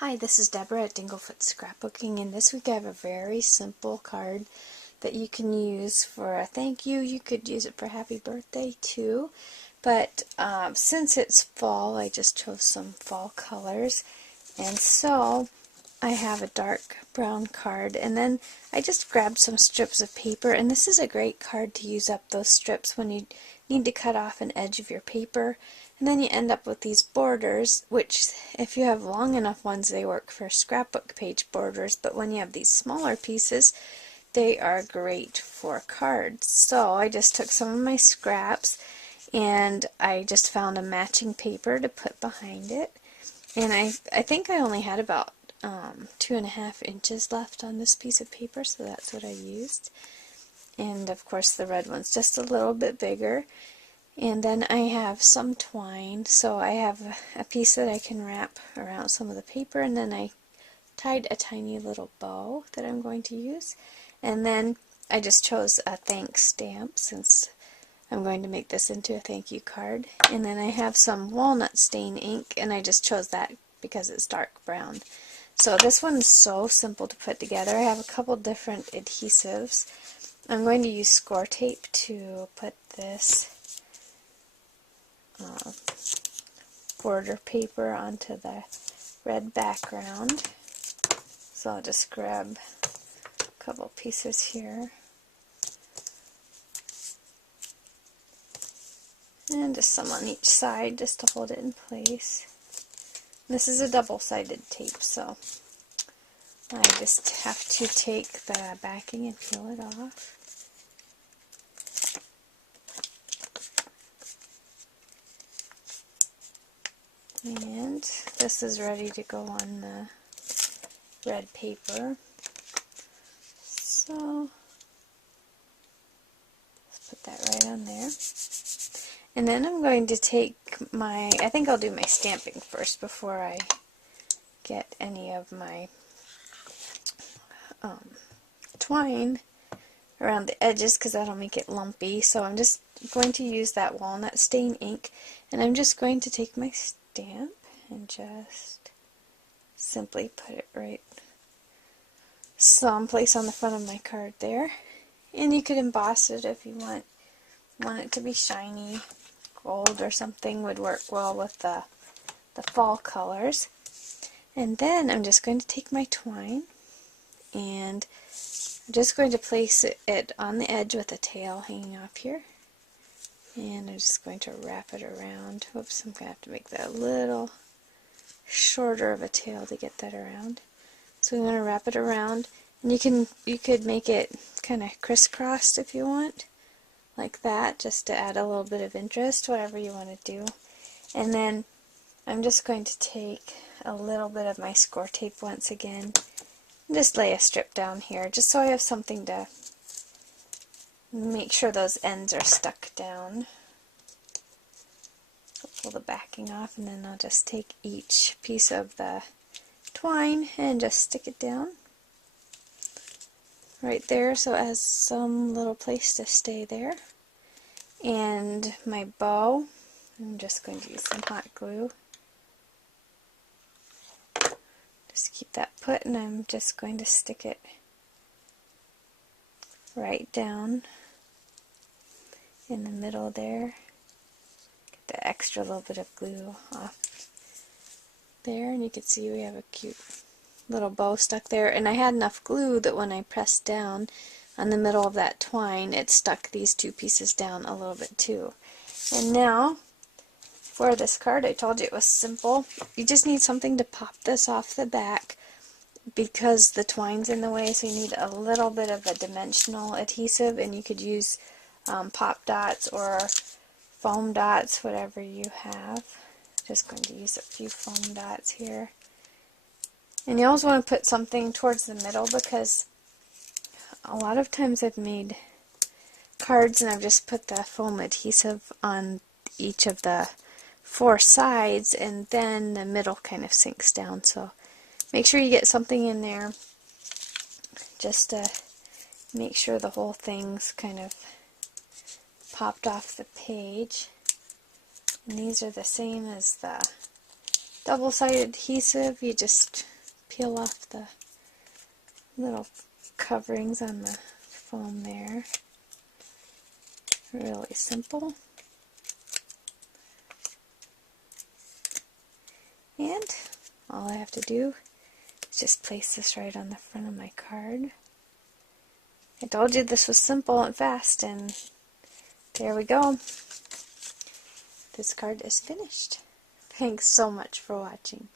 Hi, this is Deborah at Dinglefoot Scrapbooking, and this week I have a very simple card that you can use for a thank you. You could use it for happy birthday too, but since it's fall, I just chose some fall colors, and so I have a dark brown card, and then I just grabbed some strips of paper, and this is a great card to use up those strips when you need to cut off an edge of your paper, and then you end up with these borders, which if you have long enough ones they work for scrapbook page borders, but when you have these smaller pieces they are great for cards. So I just took some of my scraps and I just found a matching paper to put behind it, and I think I only had about 2.5 inches left on this piece of paper, so that's what I used. And of course the red one's just a little bit bigger. And then I have some twine, so I have a piece that I can wrap around some of the paper, and then I tied a tiny little bow that I'm going to use. And then I just chose a thanks stamp since I'm going to make this into a thank you card. And then I have some walnut stain ink, and I just chose that because it's dark brown. So this one's so simple to put together. I have a couple different adhesives. I'm going to use score tape to put this border paper onto the red background. So I'll just grab a couple pieces here and just some on each side just to hold it in place. This is a double-sided tape, so I just have to take the backing and peel it off. And this is ready to go on the red paper. So let's put that right on there. And then I'm going to take I think I'll do my stamping first before I get any of my twine around the edges, because that'll make it lumpy. So I'm just going to use that walnut stain ink, and I'm just going to take my stamp and just simply put it right someplace on the front of my card there. And you could emboss it if you want it to be shiny. Gold or something would work well with the fall colors. And then I'm just going to take my twine and I'm just going to place it on the edge with a tail hanging off here. And I'm just going to wrap it around. Oops, I'm going to have to make that a little shorter of a tail to get that around. So I'm going to wrap it around, and you could make it kind of crisscrossed if you want, like that, just to add a little bit of interest, whatever you want to do. And then I'm just going to take a little bit of my score tape once again and just lay a strip down here, just so I have something to make sure those ends are stuck down. I'll pull the backing off, and then I'll just take each piece of the twine and just stick it down right there so it has some little place to stay there. And my bow, I'm just going to use some hot glue. Just keep that put, and I'm just going to stick it right down in the middle there. Get the extra little bit of glue off there, and you can see we have a cute little bow stuck there. And I had enough glue that when I pressed down on the middle of that twine, it stuck these two pieces down a little bit too. And now for this card, I told you it was simple. You just need something to pop this off the back because the twine's in the way, so you need a little bit of a dimensional adhesive, and you could use pop dots or foam dots, whatever you have. Just going to use a few foam dots here. And you always want to put something towards the middle, because a lot of times I've made cards and I've just put the foam adhesive on each of the 4 sides, and then the middle kind of sinks down. So make sure you get something in there just to make sure the whole thing's kind of popped off the page. And these are the same as the double-sided adhesive. You just peel off the little coverings on the foam there. Really simple. And all I have to do is just place this right on the front of my card. I told you this was simple and fast, and there we go. This card is finished. Thanks so much for watching.